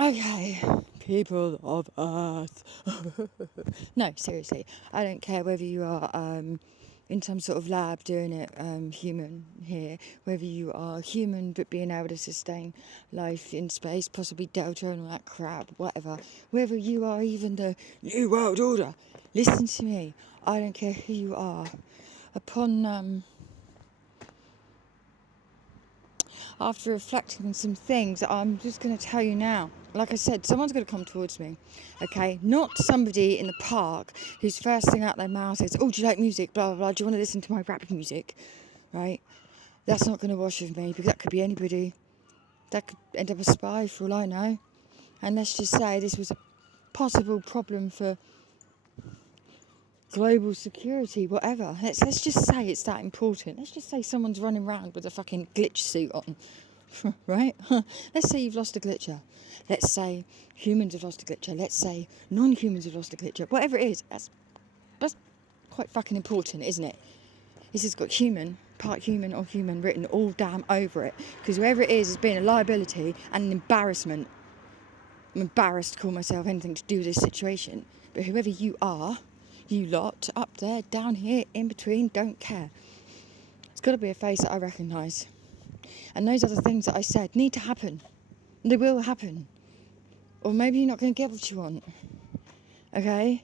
Okay, people of Earth. No, seriously, I don't care whether you are in some sort of lab doing it human here, whether you are human but being able to sustain life in space, possibly Delta and all that crap, whatever, whether you are even the New World Order. Listen to me, I don't care who you are. Upon after reflecting on some things, I'm just going to tell you now. Like I said, someone's going to come towards me, okay? Not somebody in the park whose first thing out their mouth is, oh, do you like music? Blah, blah, blah. Do you want to listen to my rap music? Right? That's not going to wash with me, because that could be anybody. That could end up a spy, for all I know. And let's just say this was a possible problem for global security, whatever. Let's just say it's that important. Let's just say someone's running around with a fucking glitch suit on. Right? Let's say you've lost a glitcher. Let's say humans have lost a glitcher. Let's say non-humans have lost a glitcher. Whatever it is, that's quite fucking important, isn't it? This has got human, part human or human written all damn over it. Because whoever it is has been a liability and an embarrassment. I'm embarrassed to call myself anything to do with this situation. But whoever you are, you lot, up there, down here, in between, don't care. It's got to be a face that I recognise. And those other things that I said need to happen. They will happen. Or maybe you're not going to get what you want. Okay?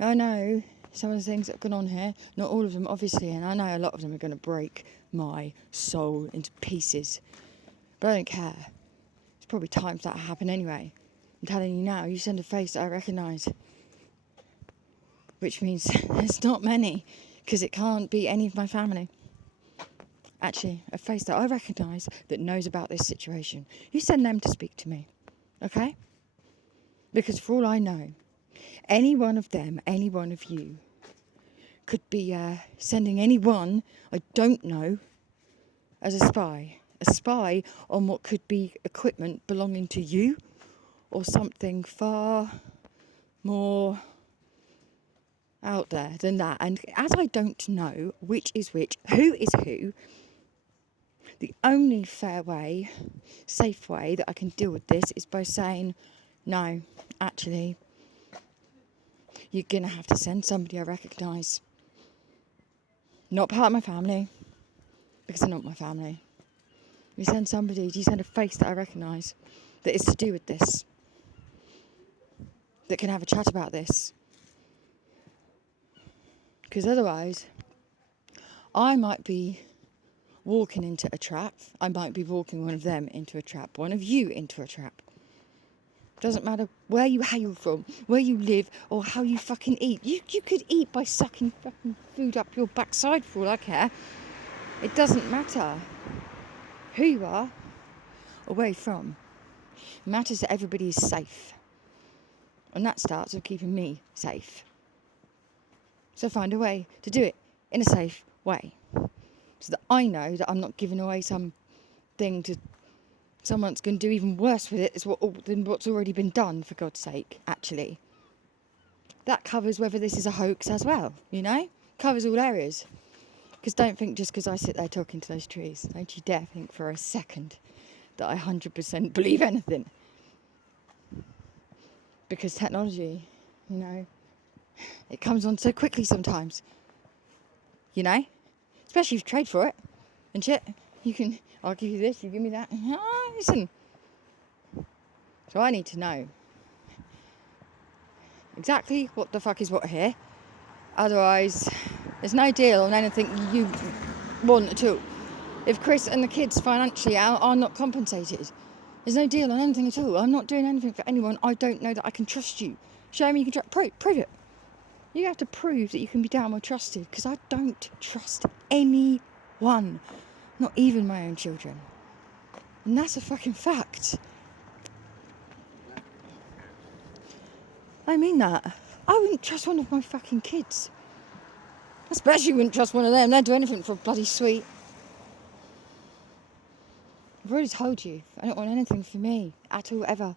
I know some of the things that have gone on here, not all of them obviously, and I know a lot of them are going to break my soul into pieces. But I don't care. It's probably time for that to happen anyway. I'm telling you now, you send a face that I recognise. Which means there's not many, because it can't be any of my family. Actually, a face that I recognise that knows about this situation. You send them to speak to me, okay? Because for all I know, any one of them, any one of you, could be sending anyone I don't know as a spy. A spy on what could be equipment belonging to you, or something far more out there than that. And as I don't know which is which, who is who, the only fair way, safe way that I can deal with this is by saying, no, actually, you're going to have to send somebody I recognise. Not part of my family, because they're not my family. You send somebody, you send a face that I recognise that is to do with this, that can have a chat about this. Because otherwise, I might be walking into a trap. I might be walking one of them into a trap, one of you into a trap. Doesn't matter where you hail from, where you live, or how you fucking eat. You could eat by sucking fucking food up your backside for all I care. It doesn't matter who you are or where you're from. It matters that everybody is safe. And that starts with keeping me safe. So find a way to do it in a safe way. So that I know that I'm not giving away some thing to someone that's going to do even worse with it than what's already been done, for God's sake, actually. That covers whether this is a hoax as well, you know? Covers all areas. Because don't think just because I sit there talking to those trees, don't you dare think for a second that I 100% believe anything. Because technology, you know, it comes on so quickly sometimes, you know? Especially if you trade for it and shit. You can, I'll give you this, you give me that. Oh, listen. So I need to know exactly what the fuck is what here. Otherwise, there's no deal on anything you want at all. If Chris and the kids financially are not compensated, there's no deal on anything at all. I'm not doing anything for anyone I don't know that I can trust you. Show me you can prove it. You have to prove that you can be damn well trusted, because I don't trust anyone, not even my own children. And that's a fucking fact. I mean that. I wouldn't trust one of my fucking kids. Especially wouldn't trust one of them. They'd do anything for a bloody sweet. I've already told you, I don't want anything for me at all, ever.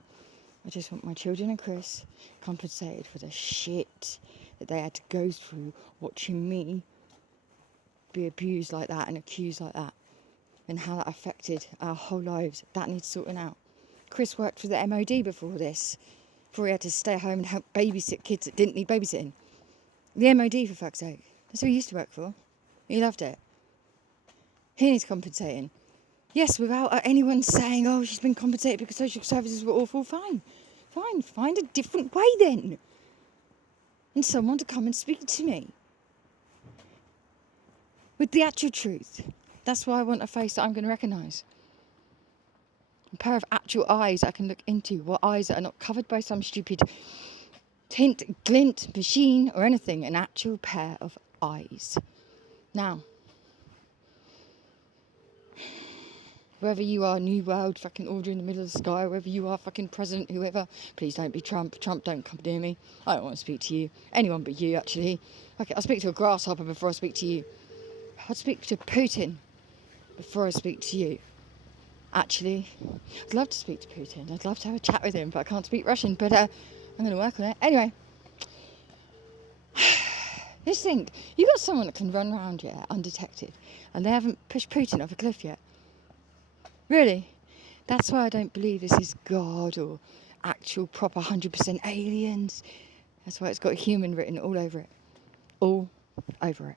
I just want my children and Chris compensated for the shit that they had to go through watching me be abused like that and accused like that, and how that affected our whole lives. That needs sorting out. Chris worked for the MOD before this, before he had to stay home and help babysit kids that didn't need babysitting. The MOD, for fuck's sake. That's who he used to work for. He loved it. He needs compensating. Yes, without anyone saying, oh, she's been compensated because social services were awful. Fine. Find a different way then. And someone to come and speak to me. With the actual truth. That's why I want a face that I'm going to recognise. A pair of actual eyes I can look into. What eyes that are not covered by some stupid tint, glint, machine or anything. An actual pair of eyes. Now, wherever you are, New World, fucking order in the middle of the sky, wherever you are, fucking president, whoever, please don't be Trump. Trump, don't come near me. I don't want to speak to you. Anyone but you, actually. Okay, I'll speak to a grasshopper before I speak to you. I'd speak to Putin before I speak to you. Actually, I'd love to speak to Putin. I'd love to have a chat with him, but I can't speak Russian. But I'm going to work on it. Anyway, just think, you got someone that can run around here undetected, and they haven't pushed Putin off a cliff yet. Really? That's why I don't believe this is God or actual proper 100% aliens. That's why it's got human written all over it. All over it.